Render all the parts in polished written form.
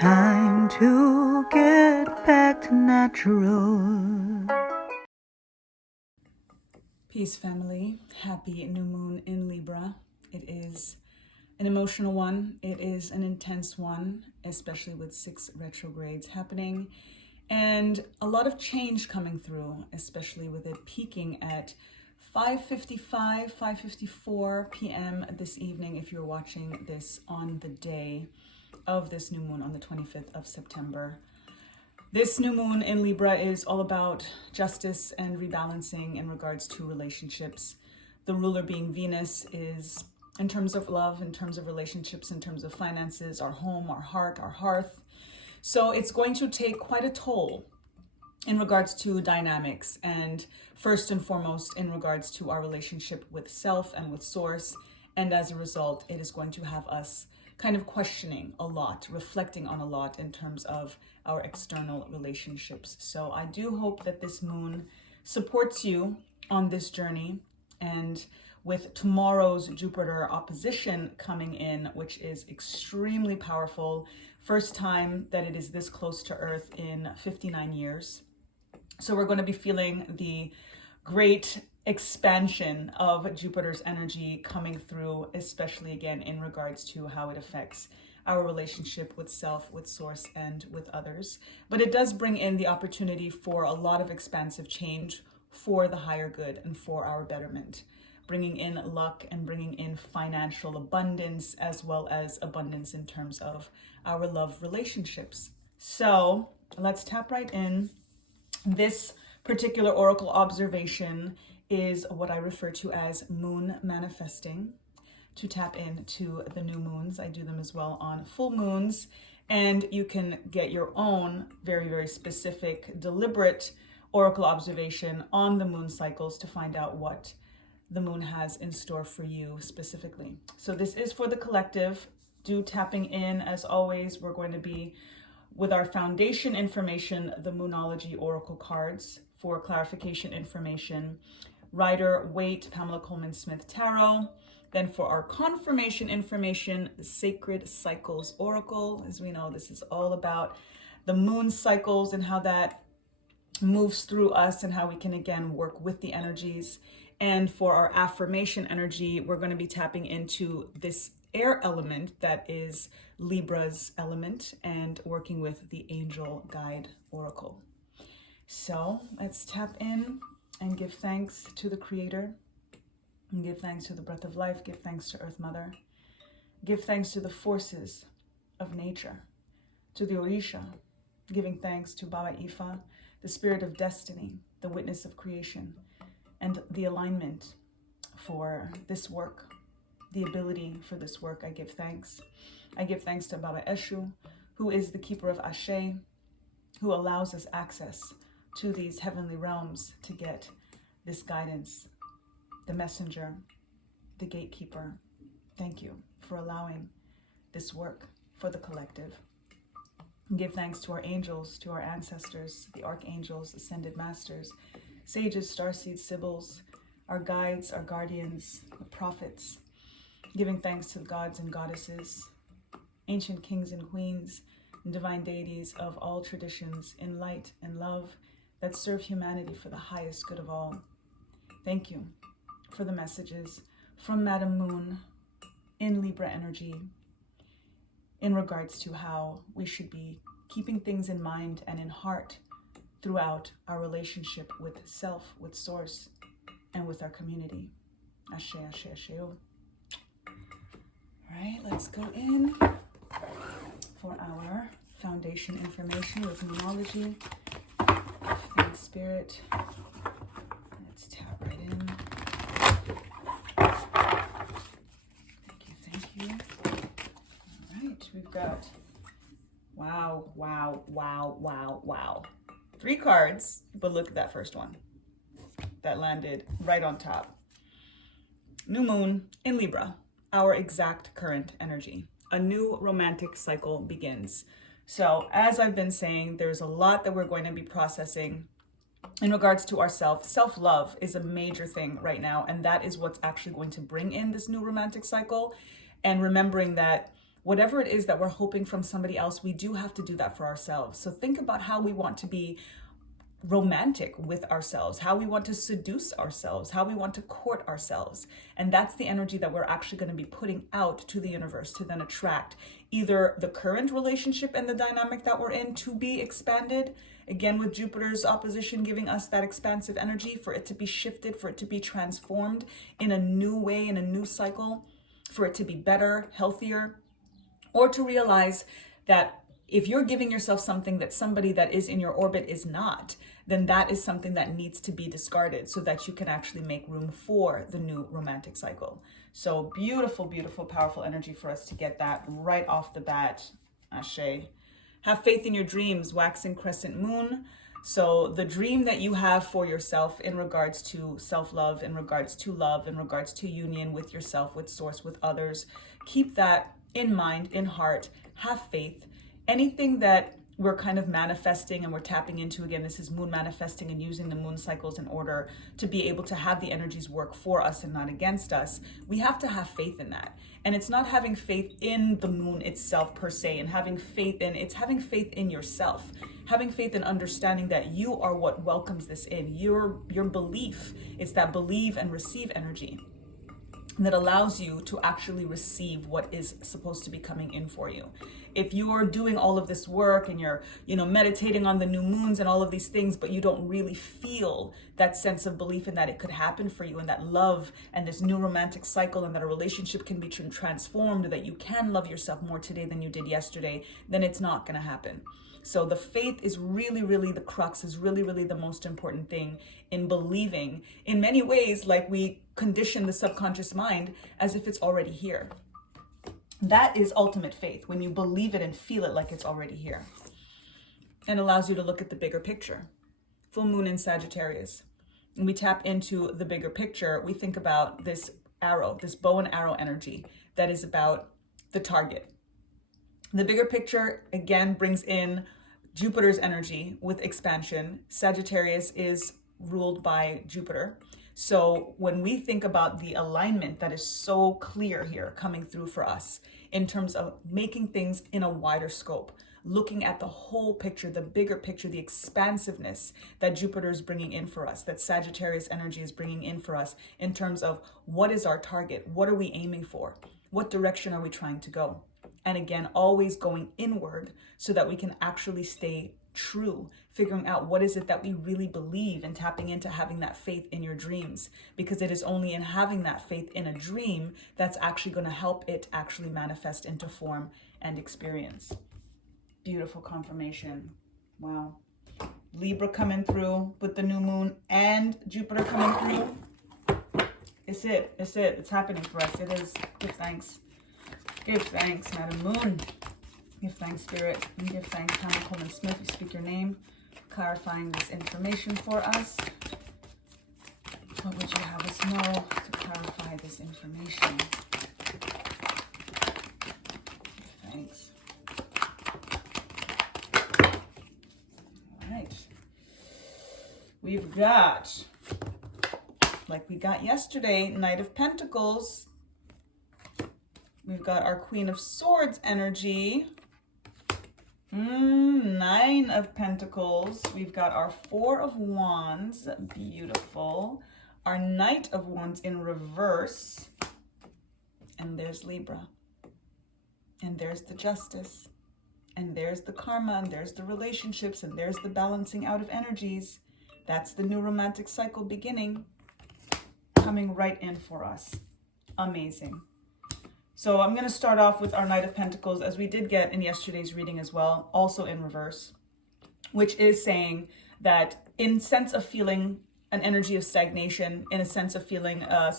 Time to get back to natural. Peace, family. Happy new moon in Libra. It is an emotional one. It is an intense one, especially with 6 retrogrades happening and a lot of change coming through, especially with it peaking at 5:54 p.m. this evening if you're watching this on the day of this new moon on the 25th of September. This new moon in Libra is all about justice and rebalancing in regards to relationships. The ruler being Venus is in terms of love, in terms of relationships, in terms of finances, our home, our heart, our hearth. So it's going to take quite a toll in regards to dynamics, and first and foremost in regards to our relationship with self and with source. And as a result, it is going to have us kind of questioning a lot, reflecting on a lot in terms of our external relationships. So I do hope that this moon supports you on this journey. And with tomorrow's Jupiter opposition coming in, which is extremely powerful, first time that it is this close to Earth in 59 years. So we're going to be feeling the great expansion of Jupiter's energy coming through, especially again in regards to how it affects our relationship with self, with source, and with others. But it does bring in the opportunity for a lot of expansive change for the higher good and for our betterment, bringing in luck and bringing in financial abundance, as well as abundance in terms of our love relationships. So let's tap right in. This particular oracle observation is what I refer to as moon manifesting. To tap into the new moons, I do them as well on full moons, and you can get your own very, very specific, deliberate oracle observation on the moon cycles to find out what the moon has in store for you specifically. So this is for the collective. Do tapping in. As always, we're going to be with our foundation information, the Moonology Oracle cards for clarification information, Rider Waite, Pamela Coleman Smith Tarot. Then for our confirmation information, the Sacred Cycles Oracle. As we know, this is all about the moon cycles and how that moves through us and how we can again work with the energies. And for our affirmation energy, we're going to be tapping into this air element that is Libra's element and working with the Angel Guide Oracle. So let's tap in and give thanks to the Creator, and give thanks to the breath of life, give thanks to Earth Mother, give thanks to the forces of nature, to the Orisha, giving thanks to Baba Ifa, the spirit of destiny, the witness of creation, and the alignment for this work, the ability for this work. I give thanks. I give thanks to Baba Eshu, who is the keeper of Ashe, who allows us access to these heavenly realms to get this guidance, the messenger, the gatekeeper. Thank you for allowing this work for the collective. Give thanks to our angels, to our ancestors, the archangels, ascended masters, sages, starseeds, sibyls, our guides, our guardians, the prophets. Giving thanks to the gods and goddesses, ancient kings and queens, and divine deities of all traditions in light and love that serve humanity for the highest good of all. Thank you for the messages from Madam Moon in Libra energy in regards to how we should be keeping things in mind and in heart throughout our relationship with self, with source, and with our community. Ashe, ashe, ashe. All right, let's go in for our foundation information with Moonology. Thanks, Spirit. Let's tap right in. Thank you. All right, we've got, wow. 3 cards, but look at that first one. That landed right on top. New moon in Libra, our exact current energy. A new romantic cycle begins. So as I've been saying, there's a lot that we're going to be processing in regards to ourselves. Self-love is a major thing right now, and that is what's actually going to bring in this new romantic cycle. And remembering that whatever it is that we're hoping from somebody else, we do have to do that for ourselves. So think about how we want to be romantic with ourselves, how we want to seduce ourselves, how we want to court ourselves. And that's the energy that we're actually going to be putting out to the universe to then attract either the current relationship and the dynamic that we're in to be expanded, again with Jupiter's opposition giving us that expansive energy, for it to be shifted, for it to be transformed in a new way, in a new cycle, for it to be better, healthier, or to realize that if you're giving yourself something that somebody that is in your orbit is not, then that is something that needs to be discarded so that you can actually make room for the new romantic cycle. So beautiful, beautiful, powerful energy for us to get that right off the bat. Ashe. Have faith in your dreams, waxing crescent moon. So the dream that you have for yourself in regards to self-love, in regards to love, in regards to union with yourself, with source, with others, keep that in mind, in heart, have faith. Anything that we're kind of manifesting and we're tapping into, again, this is moon manifesting and using the moon cycles in order to be able to have the energies work for us and not against us. We have to have faith in that. And it's not having faith in the moon itself per se, and having faith in, it's having faith in yourself, having faith in understanding that you are what welcomes this in. Your belief, it's that believe and receive energy that allows you to actually receive what is supposed to be coming in for you. If you're doing all of this work and you're, meditating on the new moons and all of these things, but you don't really feel that sense of belief in that it could happen for you, and that love and this new romantic cycle and that a relationship can be transformed, that you can love yourself more today than you did yesterday, then it's not going to happen. So the faith is really, really the crux, is really, really the most important thing in believing, in many ways, like we condition the subconscious mind as if it's already here. That is ultimate faith, when you believe it and feel it like it's already here. And allows you to look at the bigger picture. Full moon in Sagittarius. When we tap into the bigger picture, we think about this arrow, this bow and arrow energy that is about the target. The bigger picture, again, brings in Jupiter's energy with expansion. Sagittarius is ruled by Jupiter. So when we think about the alignment that is so clear here coming through for us in terms of making things in a wider scope, looking at the whole picture, the bigger picture, the expansiveness that Jupiter is bringing in for us, that Sagittarius energy is bringing in for us in terms of what is our target? What are we aiming for? What direction are we trying to go? And again, always going inward so that we can actually stay true, figuring out what is it that we really believe, and tapping into having that faith in your dreams, because it is only in having that faith in a dream that's actually going to help it actually manifest into form and experience. Beautiful confirmation. Wow. Libra coming through with the new moon and Jupiter coming through. It's it. It's happening for us. It is. Give thanks. Give thanks, Madam Moon. Give thanks, Spirit. And give thanks, Hannah Coleman Smith. You speak your name, clarifying this information for us. What would you have us know to clarify this information? Give thanks. All right. We've got, like we got yesterday, Knight of Pentacles. We've got our Queen of Swords energy. Nine of Pentacles. We've got our Four of Wands. Beautiful. Our Knight of Wands in reverse. And there's Libra. And there's the Justice. And there's the karma. And there's the relationships. And there's the balancing out of energies. That's the new romantic cycle beginning. Coming right in for us. Amazing. So I'm going to start off with our Knight of Pentacles, as we did get in yesterday's reading as well, also in reverse, which is saying that in sense of feeling an energy of stagnation, in a sense of feeling a,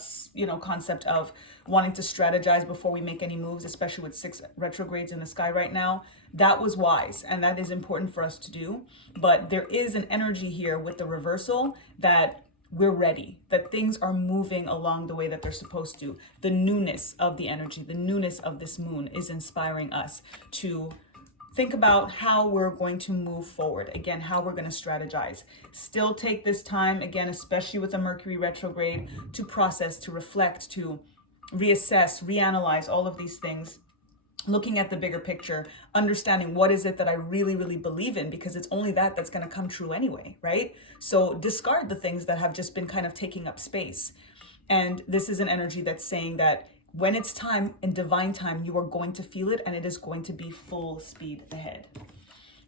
concept of wanting to strategize before we make any moves, especially with 6 retrogrades in the sky right now, that was wise. And that is important for us to do. But there is an energy here with the reversal that we're ready, that things are moving along the way that they're supposed to. The newness of the energy, the newness of this moon is inspiring us to think about how we're going to move forward. Again, how we're going to strategize. Still take this time, again, especially with a Mercury retrograde, to process, to reflect, to reassess, reanalyze all of these things. looking at the bigger picture, understanding what is it that I really, really believe in, because it's only that that's going to come true anyway, right? So discard the things that have just been kind of taking up space. And this is an energy that's saying that when it's time, in divine time, you are going to feel it, and it is going to be full speed ahead.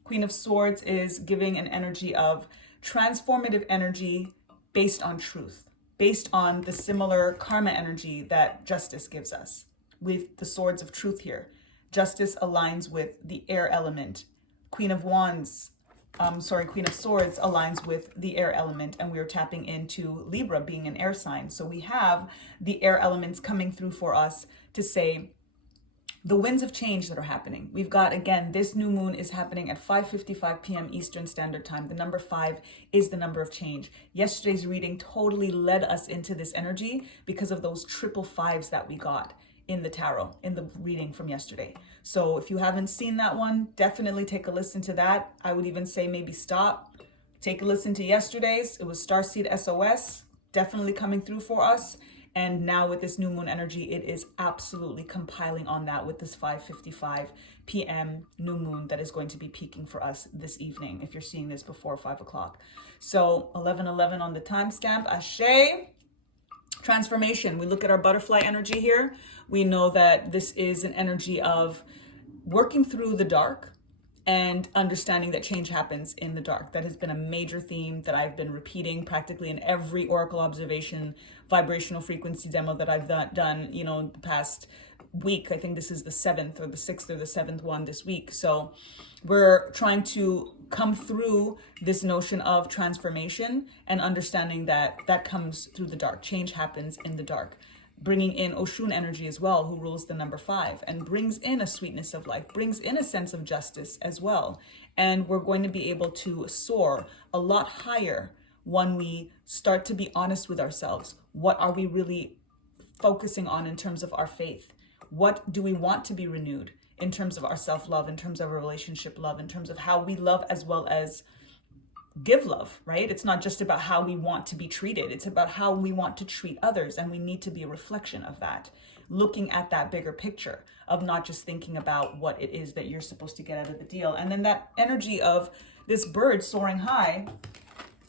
Queen of Swords is giving an energy of transformative energy based on truth, based on the similar karma energy that justice gives us. With the swords of truth here, justice aligns with the air element. Queen of Swords aligns with the air element, and we are tapping into Libra being an air sign. So we have the air elements coming through for us to say the winds of change that are happening. We've got, again, this new moon is happening at 5:55 p.m. Eastern Standard Time. The number 5 is the number of change. Yesterday's reading totally led us into this energy because of those triple fives that we got in the tarot, in the reading from yesterday. So if you haven't seen that one, definitely take a listen to that. I would even say maybe stop, take a listen to yesterday's. It was Starseed SOS, definitely coming through for us. And now with this new moon energy, it is absolutely compiling on that with this 5:55 p.m. new moon that is going to be peaking for us this evening, if you're seeing this before 5 o'clock. So 11:11 on the timestamp. Ashe. Transformation. We look at our butterfly energy here. We know that this is an energy of working through the dark and understanding that change happens in the dark. That has been a major theme that I've been repeating practically in every oracle observation, vibrational frequency demo that I've done, the past week. I think this is the 7th or the 6th or the 7th one this week. So we're trying to come through this notion of transformation and understanding that that comes through the dark. Change happens in the dark. Bringing in Oshun energy as well, who rules the number 5 and brings in a sweetness of life, brings in a sense of justice as well. And we're going to be able to soar a lot higher when we start to be honest with ourselves. What are we really focusing on in terms of our faith? What do we want to be renewed in terms of our self-love, in terms of our relationship love, in terms of how we love as well as give love, right? It's not just about how we want to be treated. It's about how we want to treat others. And we need to be a reflection of that, looking at that bigger picture of not just thinking about what it is that you're supposed to get out of the deal. And then that energy of this bird soaring high.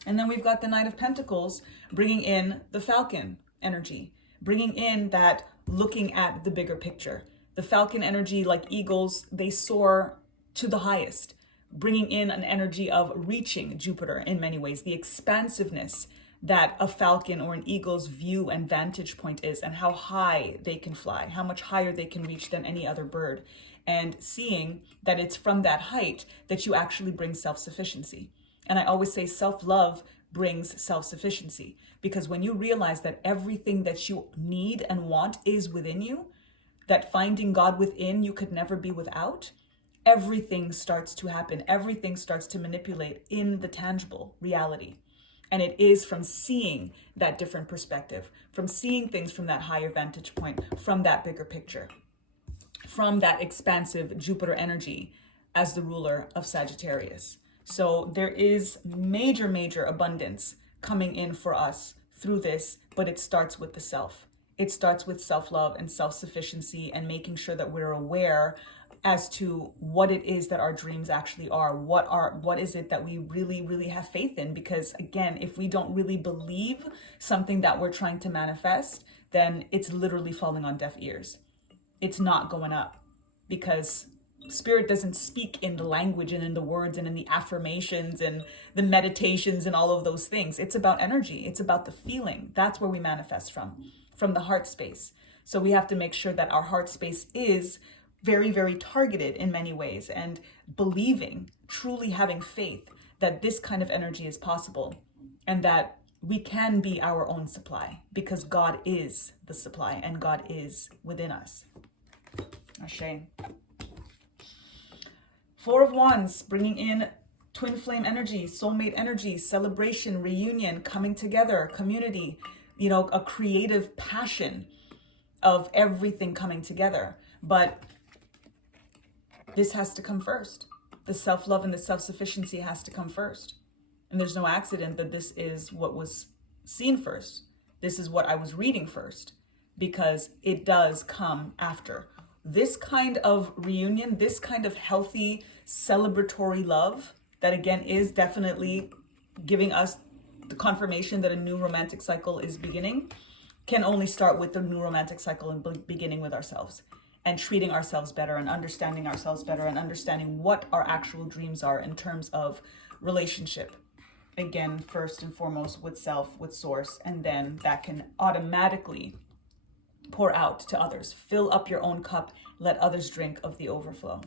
And then we've got the Knight of Pentacles bringing in the Falcon energy, bringing in that looking at the bigger picture. The Falcon energy, like eagles, they soar to the highest, bringing in an energy of reaching Jupiter in many ways, the expansiveness that a falcon or an eagle's view and vantage point is, and how high they can fly, how much higher they can reach than any other bird, and seeing that it's from that height that you actually bring self-sufficiency. And I always say self-love brings self-sufficiency, because when you realize that everything that you need and want is within you, that finding God within you could never be without, everything starts to happen. Everything starts to manipulate in the tangible reality. And it is from seeing that different perspective, from seeing things from that higher vantage point, from that bigger picture, from that expansive Jupiter energy as the ruler of Sagittarius. So there is major, major abundance coming in for us through this, but it starts with the self. It starts with self-love and self-sufficiency and making sure that we're aware as to what it is that our dreams actually are. What is it that we really, really have faith in? Because again, if we don't really believe something that we're trying to manifest, then it's literally falling on deaf ears. It's not going up, because Spirit doesn't speak in the language and in the words and in the affirmations and the meditations and all of those things. It's about energy. It's about the feeling. That's where we manifest from the heart space. So we have to make sure that our heart space is very, very targeted in many ways, and believing, truly having faith that this kind of energy is possible and that we can be our own supply, because God is the supply and God is within us. Ashe. Four of Wands, bringing in twin flame energy, soulmate energy, celebration, reunion, coming together, community, a creative passion of everything coming together. But this has to come first. The self-love and the self-sufficiency has to come first. And there's no accident that this is what was seen first. This is what I was reading first, because it does come after. this kind of reunion, this kind of healthy celebratory love that again is definitely giving us the confirmation that a new romantic cycle is beginning, can only start with the new romantic cycle and beginning with ourselves and treating ourselves better and understanding ourselves better and understanding what our actual dreams are in terms of relationship. Again, first and foremost with self, with source, and then that can automatically pour out to others. Fill up your own cup, let others drink of the overflow.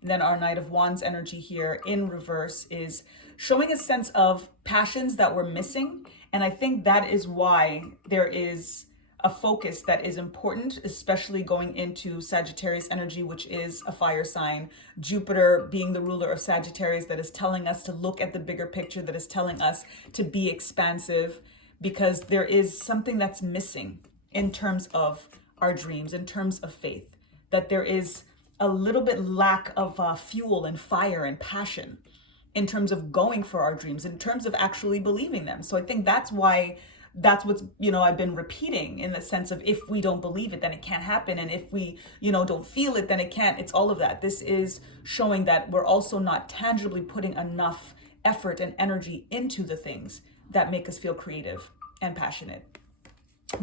And then our Knight of Wands energy here in reverse is showing a sense of passions that we're missing. And I think that is why there is a focus that is important, especially going into Sagittarius energy, which is a fire sign. Jupiter being the ruler of Sagittarius, that is telling us to look at the bigger picture, that is telling us to be expansive, because there is something that's missing in terms of our dreams, in terms of faith, that there is a little bit lack of fuel and fire and passion in terms of going for our dreams, in terms of actually believing them. So I think that's why that's what's, I've been repeating, in the sense of, if we don't believe it, then it can't happen. And if we, don't feel it, then it can't. It's all of that. This is showing that we're also not tangibly putting enough effort and energy into the things that make us feel creative and passionate.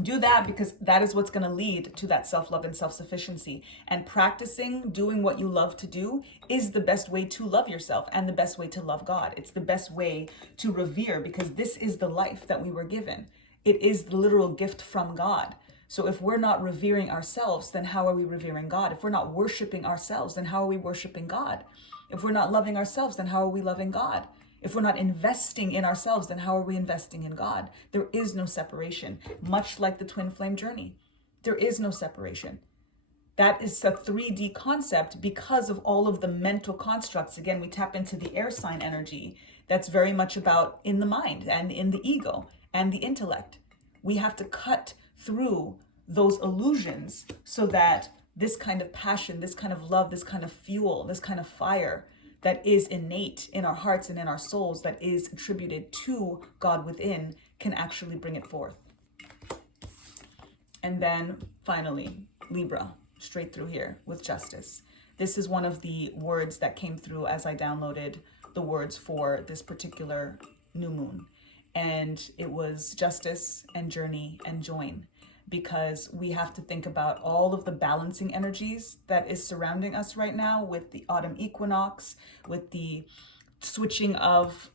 Do that, because that is what's going to lead to that self-love and self-sufficiency. And practicing doing what you love to do is the best way to love yourself and the best way to love God. It's the best way to revere, because this is the life that we were given. It is the literal gift from God. So if we're not revering ourselves, then how are we revering God? If we're not worshiping ourselves, then how are we worshiping God? If we're not loving ourselves, then how are we loving God? If we're not investing in ourselves, then how are we investing in God? There is no separation, much like the twin flame journey. There is no separation. That is a 3D concept because of all of the mental constructs. Again, we tap into the air sign energy. That's very much about in the mind and in the ego and the intellect. We have to cut through those illusions so that this kind of passion, this kind of love, this kind of fuel, this kind of fire that is innate in our hearts and in our souls, that is attributed to God within, can actually bring it forth. And then finally, Libra, straight through here with justice. This is one of the words that came through as I downloaded the words for this particular new moon. And it was justice and journey and join, because we have to think about all of the balancing energies that is surrounding us right now, with the autumn equinox, with the switching of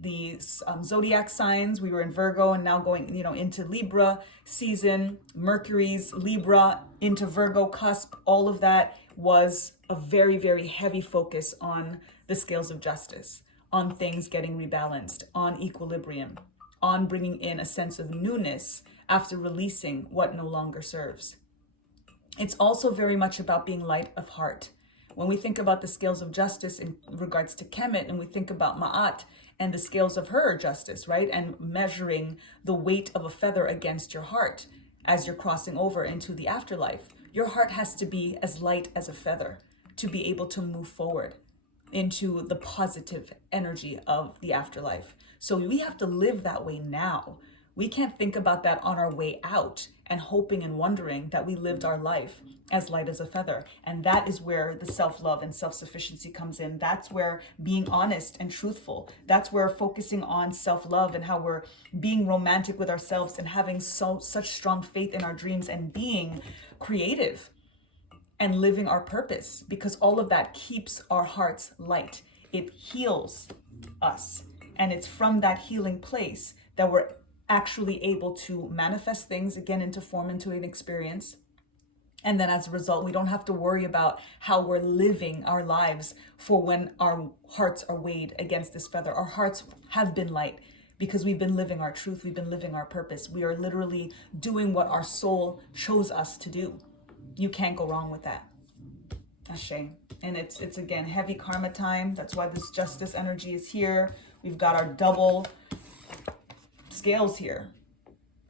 the zodiac signs. We were in Virgo and now going, into Libra season. Mercury's Libra into Virgo cusp. All of that was a very, very heavy focus on the scales of justice, on things getting rebalanced, on equilibrium, on bringing in a sense of newness after releasing what no longer serves. It's also very much about being light of heart. When we think about the scales of justice in regards to Kemet, and we think about Ma'at and the scales of her justice, right? And measuring the weight of a feather against your heart as you're crossing over into the afterlife. Your heart has to be as light as a feather to be able to move forward into the positive energy of the afterlife. So we have to live that way now. We can't think about that on our way out and hoping and wondering that we lived our life as light as a feather. And that is where the self-love and self-sufficiency comes in. That's where being honest and truthful, that's where focusing on self-love and how we're being romantic with ourselves and having such strong faith in our dreams and being creative and living our purpose, because all of that keeps our hearts light. It heals us. And it's from that healing place that we're actually able to manifest things again into form, into an experience. And then as a result, we don't have to worry about how we're living our lives for when our hearts are weighed against this feather. Our hearts have been light because we've been living our truth. We've been living our purpose. We are literally doing what our soul chose us to do. You can't go wrong with that. Ashe. And it's again, heavy karma time. That's why this justice energy is here. We've got our double scales here.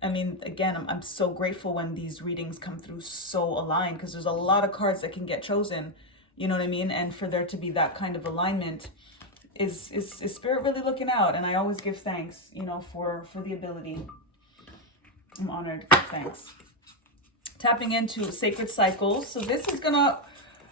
I mean, again, I'm so grateful when these readings come through so aligned, because there's a lot of cards that can get chosen, you know what I mean? And for there to be that kind of alignment is spirit really looking out. And I always give thanks, for the ability. I'm honored. Thanks tapping into sacred cycles. So this is gonna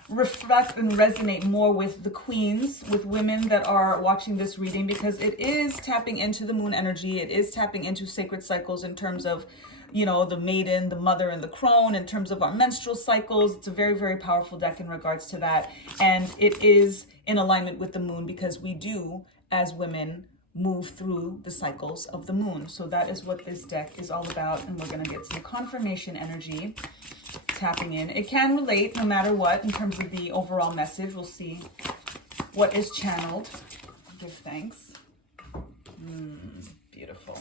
reflect and resonate more with the queens, with women that are watching this reading, because it is tapping into the moon energy. It is tapping into sacred cycles in terms of, you know, the maiden, the mother, and the crone, in terms of our menstrual cycles. It's a very, very powerful deck in regards to that. And it is in alignment with the moon, because we do, as women, move through the cycles of the moon. So that is what this deck is all about. And we're going to get some confirmation energy tapping in. It can relate no matter what in terms of the overall message. We'll see what is channeled. Give thanks. Beautiful.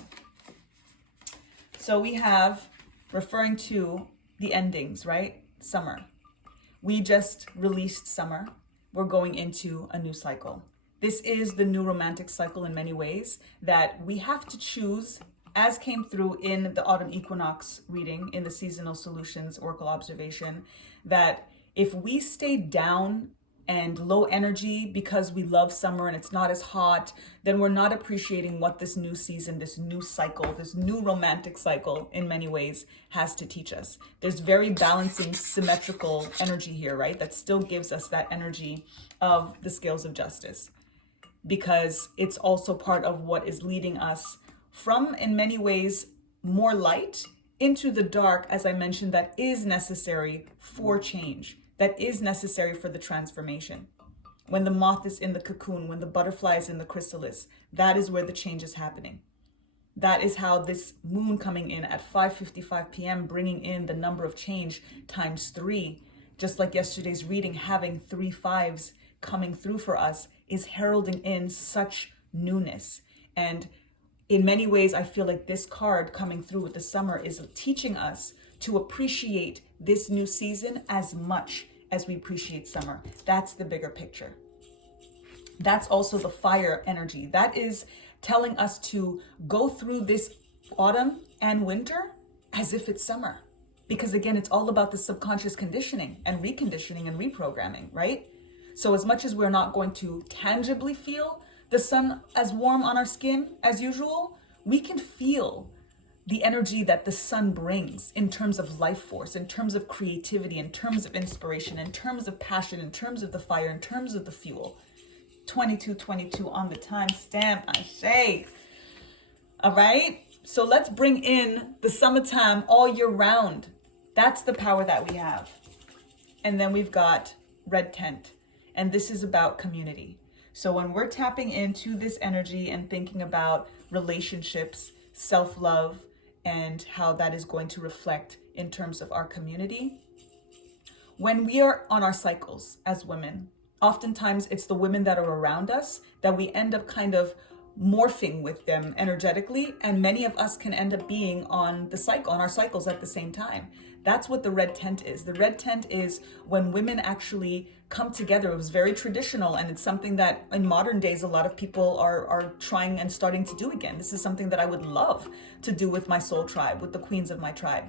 So we have, referring to the endings, right? Summer. We just released summer. We're going into a new cycle. This is the new romantic cycle in many ways, that we have to choose, as came through in the autumn equinox reading, in the seasonal solutions oracle observation, that if we stay down and low energy because we love summer and it's not as hot, then we're not appreciating what this new season, this new cycle, this new romantic cycle in many ways has to teach us. There's very balancing, symmetrical energy here, right? That still gives us that energy of the scales of justice, because it's also part of what is leading us from, in many ways, more light into the dark, as I mentioned, that is necessary for change, that is necessary for the transformation. When the moth is in the cocoon, when the butterfly is in the chrysalis, that is where the change is happening. That is how this moon coming in at 5:55 p.m., bringing in the number of change times 3, just like yesterday's reading, having 3 5s coming through for us, is heralding in such newness. And in many ways, I feel like this card coming through with the summer is teaching us to appreciate this new season as much as we appreciate summer. That's the bigger picture. That's also the fire energy. That is telling us to go through this autumn and winter as if it's summer. Because again, it's all about the subconscious conditioning and reconditioning and reprogramming, right? So as much as we're not going to tangibly feel the sun as warm on our skin as usual, we can feel the energy that the sun brings in terms of life force, in terms of creativity, in terms of inspiration, in terms of passion, in terms of the fire, in terms of the fuel. 2222 on the time stamp, I say. All right, so let's bring in the summertime all year round. That's the power that we have. And then we've got red tent. And this is about community. So when we're tapping into this energy and thinking about relationships, self-love, and how that is going to reflect in terms of our community, when we are on our cycles as women, oftentimes it's the women that are around us that we end up kind of morphing with them energetically, and many of us can end up being on the cycle, on our cycles at the same time. That's what the red tent is. The red tent is when women actually come together. It was very traditional, and it's something that in modern days a lot of people are trying and starting to do again. This is something that I would love to do with my soul tribe, with the queens of my tribe.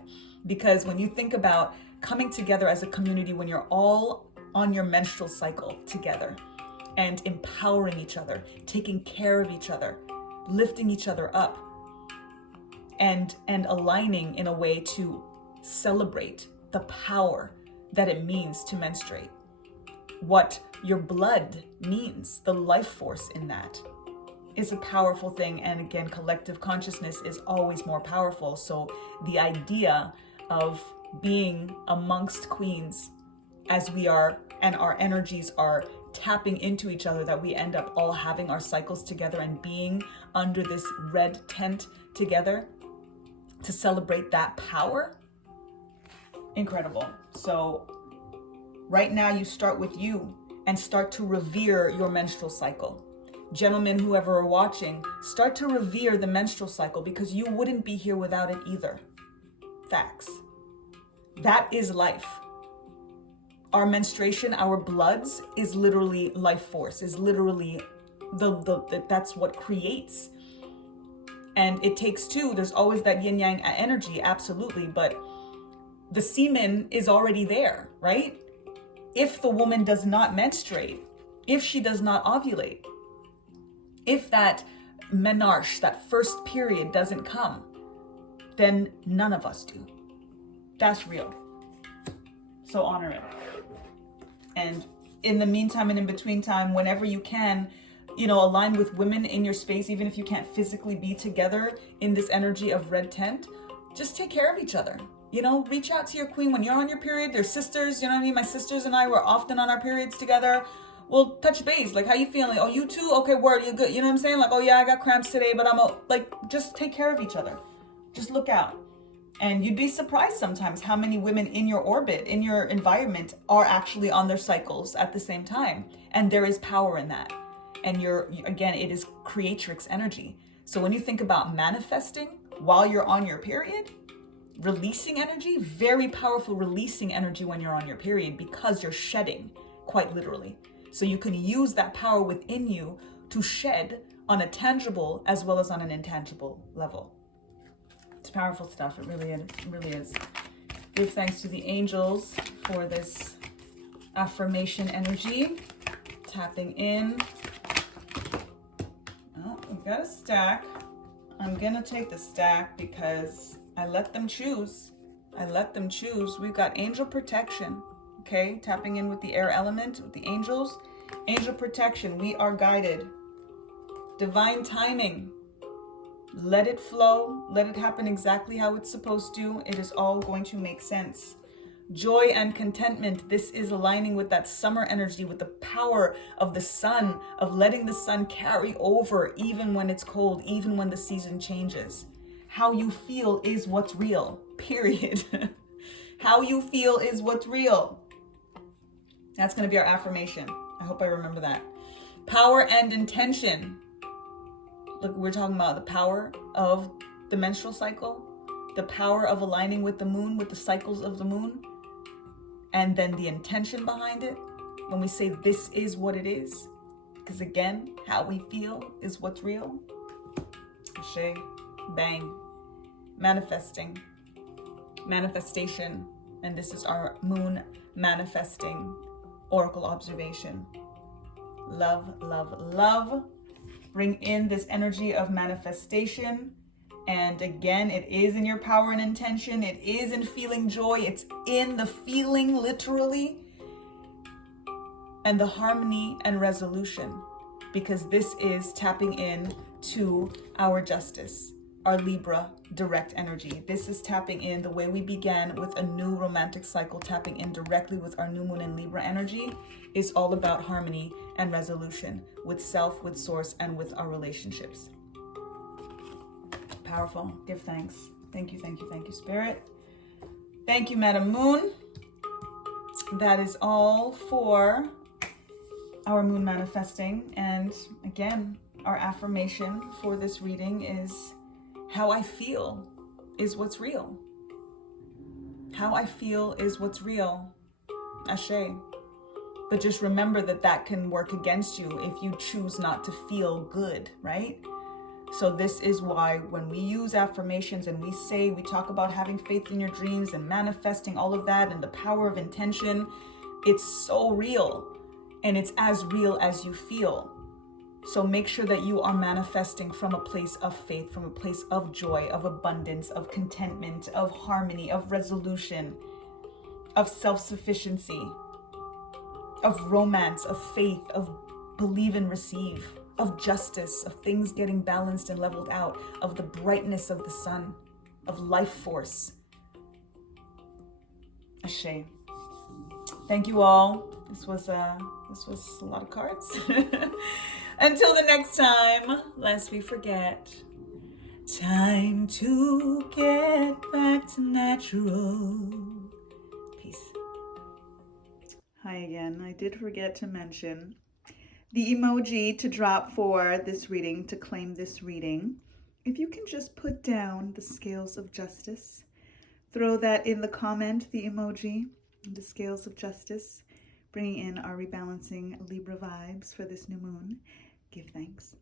Because when you think about coming together as a community, when you're all on your menstrual cycle together and empowering each other, taking care of each other, lifting each other up, and aligning in a way to celebrate the power that it means to menstruate, what your blood means, the life force in that is a powerful thing. And again, collective consciousness is always more powerful. So the idea of being amongst queens as we are, and our energies are tapping into each other, that we end up all having our cycles together and being under this red tent together to celebrate that power. Incredible. So right now you start with you and start to revere your menstrual cycle. Gentlemen, whoever are watching, start to revere the menstrual cycle, because you wouldn't be here without it either. Facts. That is life. Our menstruation, our bloods, is literally life force, is literally that's what creates. And it takes two. There's always that yin yang energy, absolutely, but the semen is already there, right? If the woman does not menstruate, if she does not ovulate, if that menarche, that first period doesn't come, then none of us do. That's real. So honor it. And in the meantime and in between time, whenever you can, you know, align with women in your space, even if you can't physically be together in this energy of red tent, just take care of each other. You know, reach out to your queen when you're on your period. They're sisters, you know what I mean? My sisters and I were often on our periods together. We'll touch base. Like, how you feeling? Oh, you too? Okay, word, you good? You know what I'm saying? Like, oh yeah, I got cramps today, but like, just take care of each other. Just look out. And you'd be surprised sometimes how many women in your orbit, in your environment, are actually on their cycles at the same time. And there is power in that. And again, it is creatrix energy. So when you think about manifesting while you're on your period, releasing energy, very powerful releasing energy when you're on your period, because you're shedding, quite literally. So you can use that power within you to shed on a tangible as well as on an intangible level. It's powerful stuff. It really is. It really is. Give thanks to the angels for this affirmation energy. Tapping in. Oh, we've got a stack. I'm going to take the stack because I let them choose. I let them choose. We've got angel protection. Okay, tapping in with the air element, with the angels. Angel protection. We are guided. Divine timing. Let it flow. Let it happen exactly how it's supposed to. It is all going to make sense. Joy and contentment. This is aligning with that summer energy, with the power of the sun, of letting the sun carry over even when it's cold, even when the season changes. How you feel is what's real, period. How you feel is what's real. That's going to be our affirmation. I hope I remember that. Power and intention. Look, we're talking about the power of the menstrual cycle, the power of aligning with the moon, with the cycles of the moon, and then the intention behind it. When we say this is what it is, because again, how we feel is what's real. Ashe, bang. Manifesting, manifestation, and this is our moon manifesting oracle observation. Love, love, love. Bring in this energy of manifestation. And again, it is in your power and intention. It is in feeling joy. It's in the feeling, literally, and the harmony and resolution, because this is tapping in to our justice, our Libra direct energy. This is tapping in the way we began with a new romantic cycle, tapping in directly with our new moon in Libra energy, is all about harmony and resolution with self, with source, and with our relationships. Powerful. Give thanks. Thank you, thank you, thank you, Spirit. Thank you, Madam Moon. That is all for our moon manifesting. And again, our affirmation for this reading is how I feel is what's real. How I feel is what's real. Ashe. But just remember that that can work against you if you choose not to feel good, right? So this is why when we use affirmations and we talk about having faith in your dreams and manifesting all of that and the power of intention, it's so real, and it's as real as you feel. So make sure that you are manifesting from a place of faith, from a place of joy, of abundance, of contentment, of harmony, of resolution, of self-sufficiency, of romance, of faith, of believe and receive, of justice, of things getting balanced and leveled out, of the brightness of the sun, of life force. Ashe. Thank you all. This was a lot of cards. Until the next time, lest we forget. Time to get back to natural. Peace. Hi again. I did forget to mention the emoji to drop for this reading, to claim this reading. If you can just put down the scales of justice, throw that in the comment, the emoji, the scales of justice, bringing in our rebalancing Libra vibes for this new moon. Give thanks.